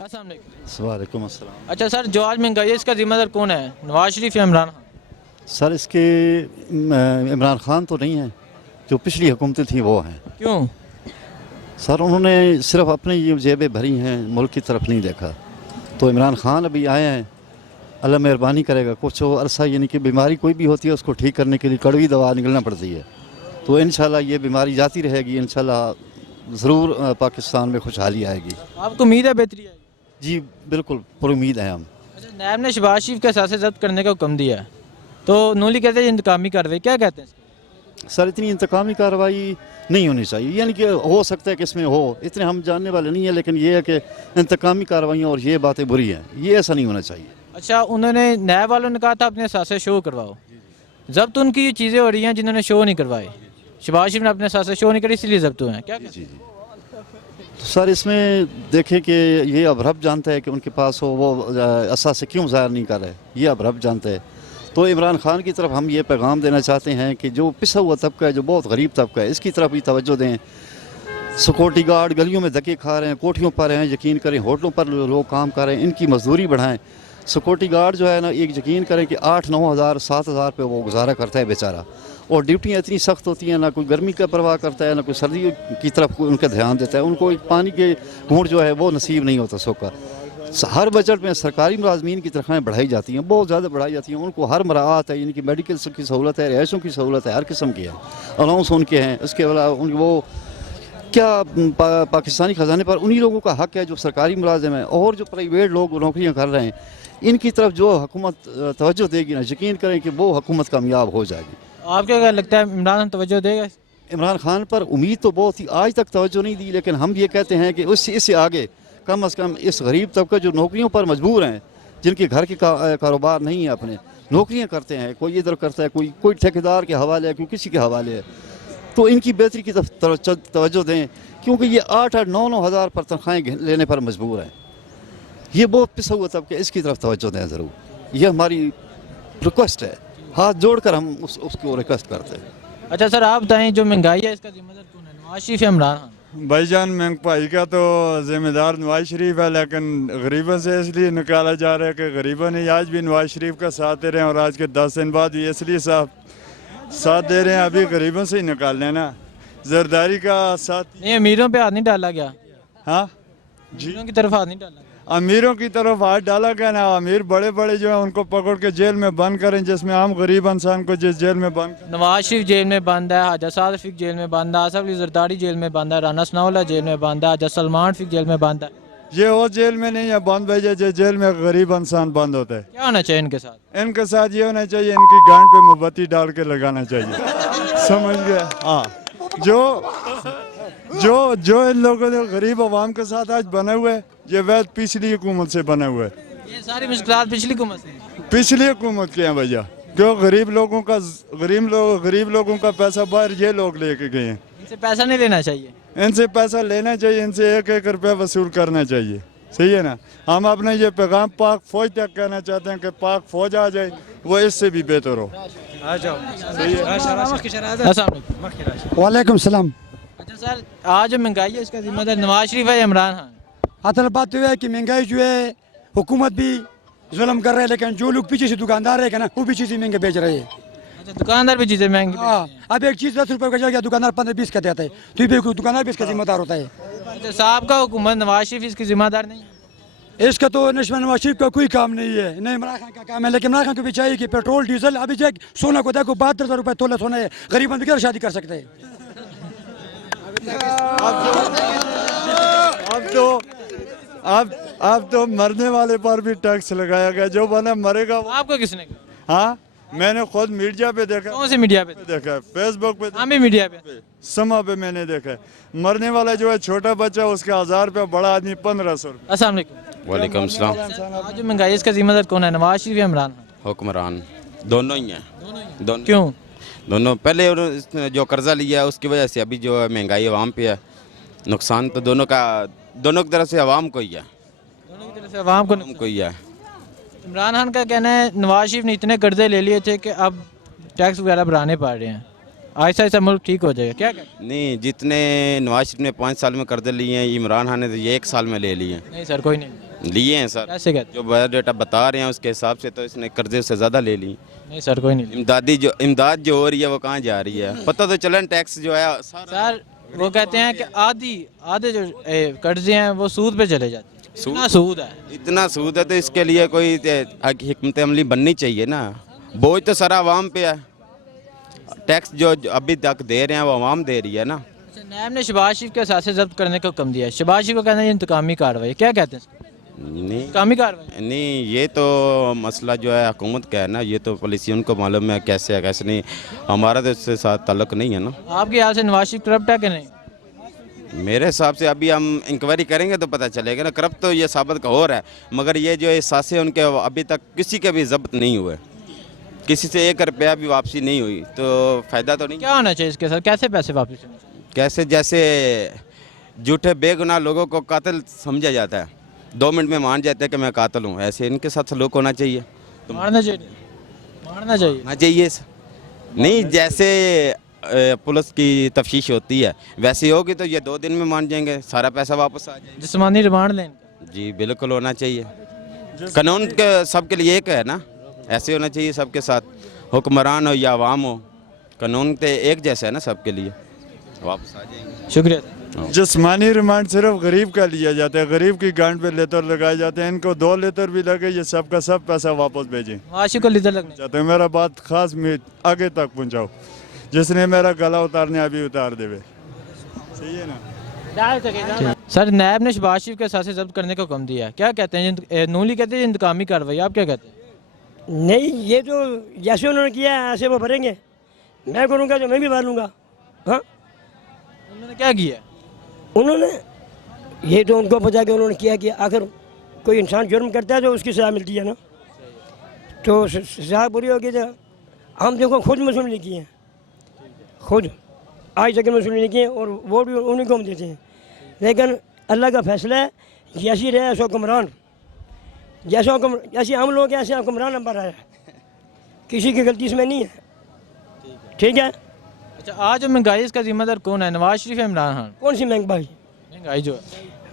अस्सलाम वालेकुम। वालेकुम अस्सलाम। अच्छा सर, जो आज महंगाई है इसका जिम्मेदार कौन है, नवाज शरीफ या इमरान खान? सर इसके इमरान खान तो नहीं है, जो पिछली हुकूमतें थी वो हैं। क्यों? सर उन्होंने सिर्फ अपनी ये जेबें भरी हैं, मुल्क की तरफ नहीं देखा। तो इमरान खान अभी आए हैं, अल्लाह मेहरबानी करेगा। कुछ अरसा यानी कि बीमारी कोई भी होती है उसको ठीक करने के लिए कड़वी दवा निकलना पड़ती है, तो इंशाल्लाह ये बीमारी जाती रहेगी। इंशाल्लाह ज़रूर पाकिस्तान में खुशहाली आएगी। आपको उम्मीद है बेहतरी आएगी? जी बिल्कुल, पूरी उम्मीद है हम। अच्छा, नैब ने शहबाज शरीफ के असासे जब्त करने का हुक्म दिया है, तो नूली कहते हैं ये इंतकामी कार्रवाई, क्या कहते हैं इसको? सर इतनी इंतकामी कार्रवाई नहीं होनी चाहिए, यानी कि हो सकता है कि इसमें हो, इतने हम जानने वाले नहीं हैं, लेकिन ये है कि इंतकामी कार्रवाइयाँ और ये बातें बुरी हैं, ये ऐसा नहीं होना चाहिए। अच्छा, उन्होंने नैब वालों ने कहा था अपने असासे शो करवाओ, जब्त उनकी ये चीज़ें हो रही हैं जिन्होंने शो नहीं करवाए। शहबाज शरीफ ने अपने असासे शो नहीं करे इसलिए जब्त हुए हैं, क्या कहते जी हैं? जी तो सर इसमें देखें कि ये अब रब जानता है कि उनके पास हो, वो असा से क्यों ज़ाहिर नहीं कर रहे, ये अब रब जानता है। तो इमरान खान की तरफ हम ये पैगाम देना चाहते हैं कि जो पिसा हुआ तबका है, जो बहुत गरीब तबका है, इसकी तरफ भी तवज्जो दें। सिक्योरिटी गार्ड गलियों में धक्के खा रहे हैं, कोठियों पर हैं, यकीन करें होटलों पर लोग काम कर रहे हैं, इनकी मजदूरी बढ़ाएं। सिक्योरिटी गार्ड जो है ना, एक यकीन करें कि 8-9 हज़ार 7 हज़ार पे वो गुजारा करता है बेचारा, और ड्यूटियाँ इतनी सख्त होती हैं, ना कोई गर्मी का परवाह करता है, ना कोई सर्दी की तरफ कोई उनका ध्यान देता है। उनको एक पानी के घूंट जो है वो नसीब नहीं होता सोका। हर बजट में सरकारी मुलाजमीन की तनख्वाहें बढ़ाई जाती हैं, बहुत ज़्यादा बढ़ाई जाती हैं, उनको हर मराहत है, यानी कि मेडिकल की सहूलत है, रिहायशों की सहूलत है, हर किस्म की है, अलाउंस उनके हैं। उसके अलावा वो क्या पाकिस्तानी ख़जाने पर उन्हीं लोगों का हक़ है जो सरकारी मुलाजिम हैं, और जो प्राइवेट लोग नौकरियाँ कर रहे हैं, इनकी तरफ जो हुकूमत तवज्जो देगी ना, यकीन करें कि वो हुकूमत कामयाब हो जाएगी। आपको क्या लगता है इमरान खान तवज्जो देगा? इमरान खान पर उम्मीद तो बहुत थी, आज तक तवज्जो नहीं दी, लेकिन हम ये कहते हैं कि इससे आगे कम अज़ कम इस गरीब तबका जो नौकरियों पर मजबूर हैं, जिनके घर के कारोबार नहीं है, अपने नौकरियां करते हैं, कोई इधर करता है, कोई ठेकेदार के हवाले है, कोई किसी के हवाले है, तो इनकी बेहतरी की तरफ तवज्जो दें, क्योंकि ये 8-8, 9-9 हज़ार पर तनख्वाहें लेने पर मजबूर हैं। ये बहुत पिसा हुआ तबका, इसकी तरफ तवज्जो दें ज़रूर, ये हमारी रिक्वेस्ट है, हाथ जोड़कर हम उसको रिक्वेस्ट करते हैं। अच्छा सर, आप बताएं जो महंगाई है इसका जिम्मेदार कौन है, नवाज शरीफ या इमरान खान? भाईजान महंगाई का तो ज़िम्मेदार नवाज शरीफ है, लेकिन गरीबों से इसलिए निकाला जा रहा है कि गरीबों ने आज भी नवाज शरीफ का साथ दे रहे हैं, और आज के 10 दिन बाद भी इसलिए साथ दे रहे हैं, अभी गरीबों से ही निकाल लेना। जरदारी का साथ नहीं, अमीरों पे हाथ नहीं डाला गया, हाँ अमीरों की तरफ हाथ नहीं डाला गया। अमीरों की तरफ हाथ डाला गया ना, अमीर बड़े बड़े जो है उनको पकड़ के जेल में बंद करें, जिसमें आम गरीब इंसान को जिस जेल में बंद नवाज शरीफ जेल में बंद है, हाजा साद रफीक जेल में बंद है, आसफ अली जरदारी जेल में बंद है, राना सनाउल्लाह जेल में बंद है, हाजा सलमान रफीक जेल में बंद है। ये वो जेल में नहीं है बंद भेजे, जो जेल में गरीब इंसान बंद होता है। क्या होना चाहिए इनके साथ? इनके साथ ये होना चाहिए, इनकी गांड पे मोमबत्ती डाल के लगाना चाहिए, समझ गए? हाँ, जो इन लोगों ने गरीब अवाम के साथ आज बने हुए, ये वैध पिछली हुकूमत से बने हुए। ये सारी मुश्किलात पिछली हुकूमत से? पिछली हुकूमत के हैं भैया, क्यों गरीब लोगों का पैसा बाहर ये लोग लेके गए हैं। इनसे पैसा नहीं लेना चाहिए, इनसे पैसा लेना चाहिए, इनसे 1-1 रुपया वसूल करना चाहिए, सही है ना। हम अपने ये पैगाम पाक फौज तक कहना चाहते हैं कि पाक फौज आ जाए, वो इससे भी बेहतर हो। वालेकुम सलाम। अच्छा सर, आज जो महंगाई है इसका जिम्मेदार नवाज शरीफ है या इमरान खान? असल बात तो है कि महंगाई जो है हुकूमत भी जुल्म कर रहे हैं, लेकिन जो लोग पीछे से दुकानदार है ना, वो भी चीज़ें महंगे बेच रहे हैं। अच्छा, दुकानदार भी चीज़ें महंगी बेच हाँ, रहे हैं। अब एक चीज़ 10 रुपये का जाएगा, दुकानदार 15-20 का देता है, तो ये दुकानदार भी इसका जिम्मेदार होता है। अच्छा, साहब का हुकूमत नवाज शरीफ इसकी जिम्मेदार नहीं है? इसका तो नवाज शरीफ का कोई काम नहीं है, नहीं इमरान खान का काम है, लेकिन इमरान खान को भी चाहिए कि पेट्रोल डीजल अभी जो सोना को देखो 72,000 रुपये तोला सोना है, गरीब आदमी क्या शादी कर सकते हैं। अब तो मरने वाले पर भी टैक्स लगाया गया, जो बना मरेगा वो। आपको किसने कहा? हाँ, मैंने खुद मीडिया पे देखा, कौन से मीडिया पे? देखा है, फेसबुक पे, हमें मीडिया पे समा पे मैंने देखा है। मरने वाला जो है छोटा बच्चा, उसका 1000 रुपया, बड़ा आदमी 1500 रुपया। अस्सलाम वालेकुम। वालेकुम सलाम। आज जो महंगाई है इसका जिम्मेदार कौन है, नवाज शरीफ या इमरान खान? हुक्मरान दोनों ही हैं, दोनों। क्यों? दोनों पहले उन्होंने जो कर्जा लिया है उसकी वजह से अभी जो है महंगाई आवाम पे है, नुकसान तो दोनों की तरफ से आवाम को ही है, दोनों की तरफ से आवाम को आवाम को ही है। इमरान खान का कहना है नवाज शरीफ ने इतने कर्जे ले लिए थे कि अब टैक्स वगैरह भराने पड़ रहे हैं, ऐसा ऐसा मुल्क ठीक हो जाएगा, क्या कहते हैं? नहीं, जितने नवाज शरीफ ने 5 साल में कर्जे लिए हैं, इमरान खान ने तो ये 1 साल में ले लिए हैं। नहीं सर, कोई नहीं। लिए हैं सर, कैसे कहते जो बायोडाटा बता रहे हैं उसके हिसाब से तो इसने कर्जे से ज़्यादा ले ली। हैं? नहीं सर, कोई नहीं। इमदाद जो हो रही है वो कहाँ जा रही है, पता तो चलन टैक्स जो है सारा सर वो कहते हैं कि आधे जो कर्जे हैं वो सूद पे चले जाते हैं। सूद? इतना सूद है। इतना सूद है तो इसके लिए कोई हिकमत अमली बननी चाहिए ना। बोझ तो सारा आवाम पे है, टैक्स जो अभी तक दे रहे हैं वो आवाम दे रही है ना। अच्छा, नैब ने शहबाज शरीफ के असासे जब्त करने का हुक्म दिया है। शहबाज शरीफ को कहना है ये इंतकामी कार्रवाई, क्या कहते हैं इसको? नहीं इंतकामी कार्रवाई? नहीं, ये तो मसला जो है हुकूमत का है ना, ये तो पॉलिसी उनको मालूम है कैसे है कैसे नहीं, हमारा तो इससे साथ ताल्लुक नहीं है ना। आपके ख्याल से नवाज शरीफ करप्ट है कि नहीं? मेरे हिसाब से अभी हम इंक्वायरी करेंगे तो पता चलेगा ना। करप्ट तो ये साबित का हो रहा है, मगर ये जो एहसास उनके अभी तक किसी के भी जब्त नहीं हुए, किसी से 1 रुपया भी वापसी नहीं हुई, तो फ़ायदा तो नहीं। क्या होना चाहिए इसके साथ? कैसे पैसे वापस होने चाहिए? कैसे, जैसे झूठे बेगुनाह लोगों को कातिल समझा जाता है, 2 मिनट में मान जाते हैं कि मैं कातिल हूँ, ऐसे इनके साथ सलूक होना चाहिए। तो मारना चाहिए, मारना चाहिए। ना चाहिए नहीं, जैसे पुलिस की तफ्तीश होती है वैसे होगी तो ये 2 दिन में मान जाएंगे, सारा पैसा वापस आ जाएगा। जिस्मानी रिमांड लें इनका। जी बिल्कुल होना चाहिए। कानून के सबके लिए एक है ना, ऐसे होना चाहिए सबके साथ, हुक्मरान हो या आवाम हो, कानून तो एक जैसा है ना सबके लिए, वापस आ जाएंगे। शुक्रिया। जिस्मानी रिमांड सिर्फ गरीब का लिया जाता है, गरीब की गांड पे लेतर लगाए जाते हैं, इनको 2 लेतर भी लगे ये सब का सब पैसा वापस भेजें नवाज शरीफ को लीडर लगने चाहते हैं। मेरा बात खास में आगे तक पहुंचाओ, जिसने मेरा गला उतारने अभी उतार देवे, सही है ना। सर, नैब ने शहबाज शरीफ के असासे जब्त करने का हुक्म दिया है, क्या कहते हैं? नूली कहते हैं इंतकामी कार्रवाई, आप क्या कहते हैं? नहीं, ये तो जैसे उन्होंने किया है ऐसे वो भरेंगे। मैं करूँगा तो मैं भी भर लूँगा। हाँ, उन्होंने क्या किया? उन्होंने ये तो उनको पता कि उन्होंने किया कि आखिर कोई इंसान जुर्म करता है तो उसकी सज़ा मिलती है ना, तो सज़ा बुरी होगी। तो हम देखो खुद मसूल नहीं किए हैं, खुद आज तक मसूल नहीं किए, और वो भी उन्हीं को हम देते हैं। लेकिन अल्लाह का फैसला है, जैसी रहे ऐसा हुक्मरान, जैसे हम लोग ऐसे हुक्मरान नंबर आया, किसी की गलती इसमें नहीं है। ठीक है। अच्छा, आज जो महंगाई इसका जिम्मेदार कौन है, नवाज शरीफ या इमरान खान? कौन सी महंगाई? महंगाई जो है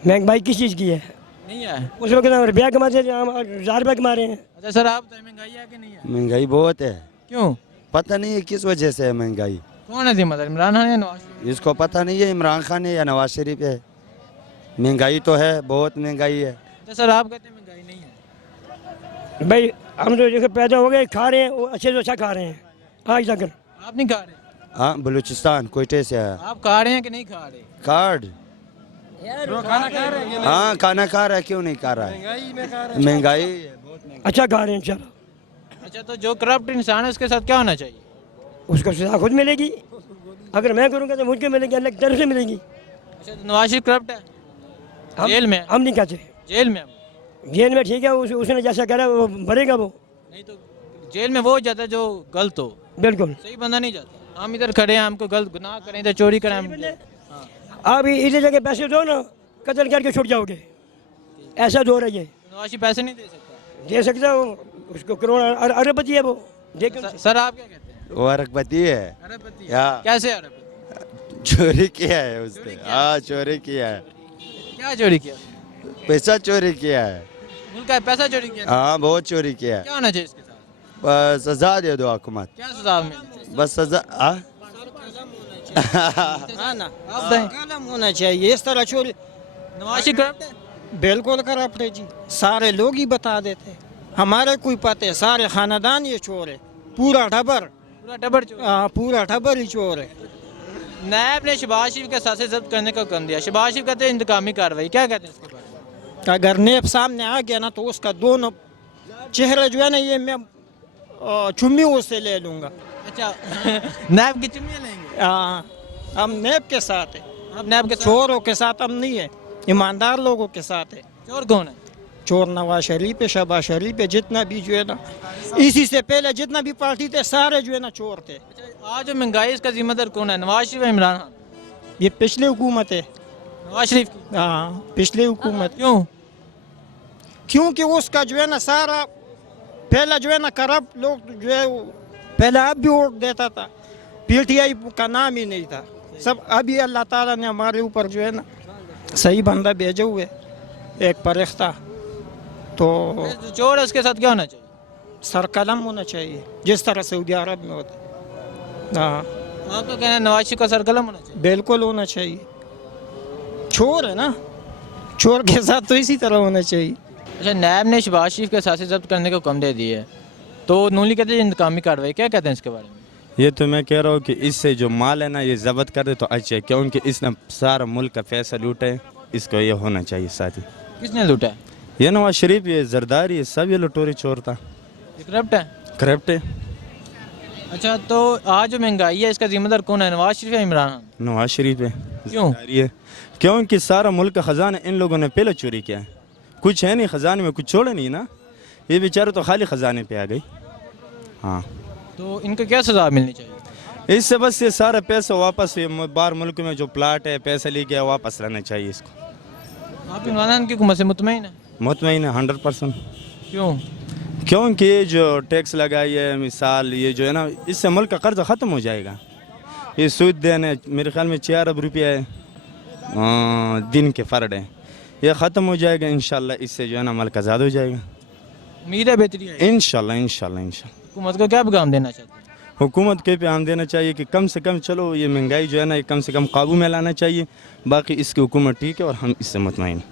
महंगाई किस चीज़ की है? नहीं है। उस वक्त हम रुपया कमाते थे, हम 1000 रुपये कमा रहे हैं। अच्छा सर, आप बताइए महंगाई है कि नहीं है? महंगाई बहुत है, क्यों? पता नहीं है किस वजह से है महंगाई, कौन है जिम्मेदार, इमरान खान या नवाज शरीफ? इसको पता नहीं है इमरान खान है या नवाज शरीफ है। महंगाई तो है, बहुत महंगाई है। अच्छा सर, आप कहते हैं महंगाई नहीं है? भाई हम तो देखो पैदा हो गए, खा रहे हैं, वो अच्छे से अच्छा खा रहे हैं आज तक। आप नहीं खा रहे? हाँ, बलूचिस्तान कोयटे से है। आप खा रहे हैं कि नहीं खा रहे? कार्ड हाँ, खाना खा रहा है, क्यों नहीं खा रहा है? महंगाई अच्छा खा रहे हैं। चलो, अच्छा, तो जो करप्ट इंसान है उसके साथ क्या होना चाहिए? उसको सजा खुद मिलेगी। अगर मैं करूँगा तो मुझको मिलेगी, अल्लाह की तरफ से मिलेगी। अच्छा, तो नवाज शरीफ करप्ट है? जेल में? हम नहीं कहते जेल में? जेल में ठीक है, उसने जैसा करा वो भरेगा वो। नहीं तो जेल में वो जाता है जो गलत हो, बिल्कुल सही बंदा नहीं जाता। हम इधर खड़े हैं, हमको गलत गुनाह करें, इधर चोरी करें हम। आप इसी जगह पैसे दो ना, कत्ल करके छुट जाओगे, ऐसा दो रही है। नवाज शरीफ पैसे नहीं दे सकता? दे सकता हो, उसको करोड़ अरबपति है वो। देखो सर, आप क्या कहते हैं? वो अरबपति है। अरबपति है? या कैसे अरबपति? चोरी किया है उसने, हाँ चोरी किया है, क्या चोरी किया? पैसा चोरी किया है। मुल्क का पैसा चोरी किया? हाँ, बहुत चोरी किया है। क्या होना चाहिए इसके साथ? बस सजा दे दो हुकूमत, क्या सजा मिलनी? बस सजा। हाँ हाँ ना, आप बताएं। कलम होना चाहिए। इस तरह चोरी नवाज शरीफ करप्ट है? बिल्कुल करप्ट है जी, सारे लोग ही बता देते हैं, हमारे कोई पता है, सारे खानदान ये चोर है, पूरा टबर, पूरा टबर चोर। पूरा टबर ही चोर है। नैब ने शहबाज शरीफ के असासे जब्त करने का हुक्म दिया। शहबाज शरीफ कहते हैं इंतकामी कार्रवाई, क्या कहते हैं इसके बारे में? अगर नेब सामने आ गया ना तो उसका दोनों चेहरे जो है ना, ये मैं चुम्मी उससे ले लूँगा। अच्छा, नैब की चुम्मियाँ लेंगे? हम नेब के साथ है, आप नैब के साथ? चोरों के साथ हम नहीं है, ईमानदार लोगों के साथ है। चोर कौन है? चोर नवाज शरीफ है, शहबाज शरीफ है, जितना भी जो है ना, इसी से पहले जितना भी पार्टी थे सारे जो है ना चोर थे। अच्छा, आज जो महंगाई इसका जिम्मेदार कौन है, नवाज शरीफ या इमरान खान? ये पिछली हुकूमत है। नवाज शरीफ की? हाँ, पिछली हुकूमत। क्यों? क्योंकि उसका जो है ना सारा पहला जो है ना करप्ट लोग जो है पहले अब भी वोट देता था, पीटीआई का नाम ही नहीं था सब। अभी अल्लाह ताला ने हमारे ऊपर जो है ना सही बंदा भेजे हुए, एक फरिश्ता तो चोर है उसके साथ क्या होना चाहिए? सर कलम होना चाहिए जिस तरह सऊदी अरब में होता है। हाँ आपका कहना है नवाज शरीफ का सरकलम होना चाहिए? बिल्कुल होना चाहिए, चोर है ना, चोर के साथ तो इसी तरह होना चाहिए। अच्छा, नैब ने शहबाज शरीफ के साथ जब्त करने का हुक्म दे दिया है, तो नून लीग कहते हैं इंतकामी कार्रवाई, क्या कहते हैं इसके बारे में? ये तो मैं कह रहा हूँ कि इससे जो माल है ना ये जब्त कर दे तो अच्छा है, क्योंकि इसने सारा मुल्क का पैसा लूटा है, इसको ये होना चाहिए साथ ही। किसने लूटा है? ये नवाज शरीफ, ये जरदारी, ये सब ये लुटोरी चोर था, ये करप्ट है। करप्ट है। अच्छा, तो आज जो महंगाई है इसका जिम्मेदार कौन है, नवाज शरीफ या इमरान खान? नवाज शरीफ है। क्यों? जरदारी है क्योंकि सारा मुल्क का खजाना इन लोगों ने पहले चोरी किया है, कुछ है नहीं खजाने में, कुछ छोड़े नहीं ना, ये बेचारे तो खाली खजाने पे आ गई। हाँ, तो इनको क्या सजा मिलनी चाहिए? इससे बस ये सारा पैसा वापस, ये बाहर मुल्क में जो प्लाट है पैसा ले गया वापस रहना चाहिए इसको। आप इमरान खान की हुकूमत से मुतमईन है? मुतमईन है 100%। क्यों? क्योंकि ये जो टैक्स लगाई है, मिसाल ये जो है ना, इससे मुल्क का कर्जा ख़त्म हो जाएगा। ये सूद देने मेरे ख्याल में 4 अरब रुपया है, दिन के फ़र्ड है, ये ख़त्म हो जाएगा इंशाल्लाह, इससे जो है ना मुल्क आज़ाद हो जाएगा। उम्मीद है बेहतरी है इंशाल्लाह इंशाल्लाह इंशाल्लाह। हुकूमत को क्या पैगाम देना चाहते हैं? हुकूमत के पैगाम देना चाहिए कि कम से कम चलो ये महंगाई जो है ना ये कम से कम काबू में लाना चाहिए, बाकी इसकी हुकूमत ठीक है और हम इससे मुतमईन हैं।